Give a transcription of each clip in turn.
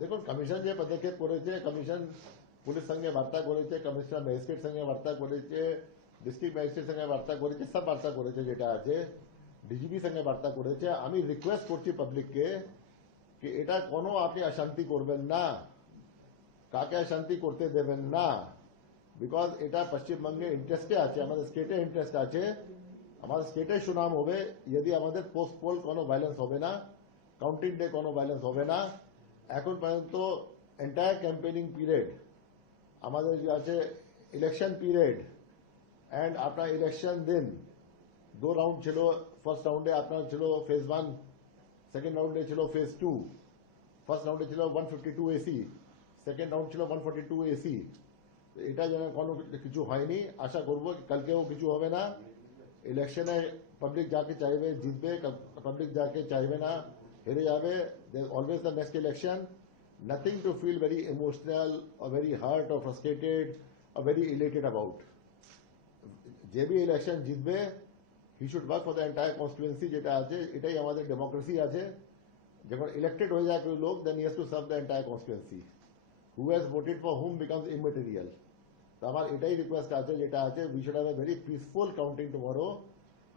দেখুন কমিশন যে পদক্ষেপ করেছে, কমিশন পুলিশ সঙ্গে বার্তা করেছে, কমিশনার ম্যাজিস্ট্রেট সঙ্গে বার্তা করেছে, ডিস্ট্রিক্ট ম্যাজিস্ট্রেট সঙ্গে বার্তা করেছে, সব বার্তা করেছে যেটা আছে, ডিজিপি সঙ্গে বার্তা করেছে। আমি রিকোয়েস্ট করছি পাবলিককে কি এটা কোনো আপনি অশান্তি করবেন না, কাকে অশান্তি করতে দেবেন না, বিকজ এটা পশ্চিমবঙ্গে ইন্টারেস্টে আছে, আমাদের স্টেটে ইন্টারেস্ট আছে, আমাদের স্টেটে সুনাম হবে যদি আমাদের পোস্ট পোল কোনো ভায়োলেন্স হবে না, কাউন্টিং ডে কোনো ভায়োলেন্স হবে না। এখন পর্যন্ত এন্টায়ার ক্যাম্পেনিং পিরিয়ড আমাদের যে আছে ইলেকশন পিরিয়ড অ্যান্ড আপনার ইলেকশন দিন 2 রাউন্ড ছিল। ফার্স্ট রাউন্ডে আপনার ছিল ফেজ 1, সেকেন্ড রাউন্ডে ছিল ফেজ 2। ফার্স্ট রাউন্ডে ছিল 152 এসি, সেকেন্ড রাউন্ড ছিল 142 এসি। এটা যেন কোনো কিছু হয়নি, আশা করবো কালকেও কিছু হবে না। ইলেকশনে পাবলিক যাকে চাইবে জিতবে, পাবলিক যাকে চাইবে না হেরে যাবে। Always the next election, nothing to feel very emotional or very hurt or frustrated or very elated about. যে বি ইলেকশন জিতবে he should work for the entire constituency, যেটা আছে এটাই আমাদের ডেমোক্রেসি আছে। যখন ইলেক্টেড হয়ে যায় কেউ লোক, then he has to serve the entire constituency. Who has voted for whom becomes immaterial. তো আমার এটাই রিকোয়েস্ট আছে, যেটা আছে we should have a very peaceful counting tomorrow.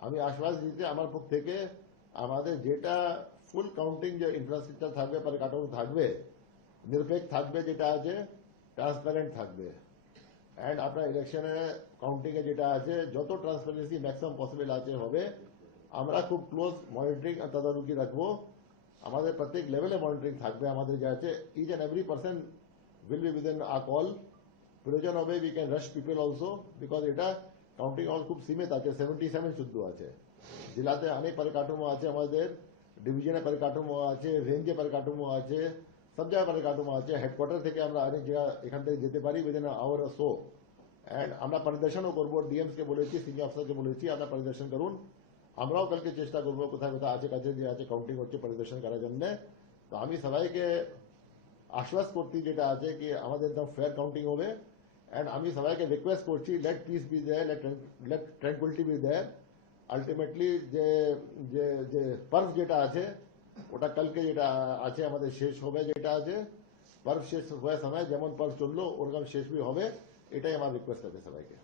আমি আশ্বাস দিতে আমার পক্ষ থেকে আমাদের যেটা ফুল কাউন্টিং যে ইনফ্রাস্ট্রাকচার থাকবে, পরিকাঠামো থাকবে, নিরপেক্ষ থাকবে, যেটা আছে ট্রান্সপারেন্ট থাকবে। অ্যান্ড আপনার ইলেকশনে কাউন্টিং এ যেটা আছে যত ট্রান্সপারেন্সি ম্যাক্সিমাম পসিবল আছে হবে। আমরা খুব ক্লোজ মনিটরিং তদারকি রাখবো, আমাদের প্রত্যেক লেভেলে মনিটরিং থাকবে। আমাদের যে আছে each and every person will be within a call. প্রয়োজন হবে we can rush people also, because এটা কাউন্টিং হল খুব সীমিত আছে, 77 শুদ্ধ আছে। জেলাতে অনেক পরিকাঠামো আছে, আমাদের ডিভিশনে পরিকাঠামো আছে, রেঞ্জে পরিকাঠামো আছে, সব জায়গায় পরিকাঠামো আছে। হেডকোয়ার্টার থেকে আমরা অনেক জায়গা এখান থেকে যেতে পারি within hour or so. And আমরা পরিদর্শনও করবো, ডিএমস কে বলেছি, সিনিয়র অফিসারকে বলেছি আপনারা পরিদর্শন করুন। আমরাও কালকে চেষ্টা করবো কোথায় কোথায় আছে কাছে যে আছে কাউন্টিং হচ্ছে পরিদর্শন করার জন্য। তো আমি সবাইকে আশ্বাস করছি যেটা আছে কি আমাদের একদম ফেয়ার কাউন্টিং হবে। অ্যান্ড আমি সবাইকে রিকোয়েস্ট করছি let peace be there, let tranquillity be there. Ultimately যে যে যে পার্ভ যেটা আছে ওটা কালকে যেটা আছে আমাদের শেষ হবে, যেটা আছে পার্ভ শেষ হওয়ার সময় যেমন পার্ভ চললো ওরকম শেষ বি হবে, এটাই আমার রিকোয়েস্ট আছে সবাইকে।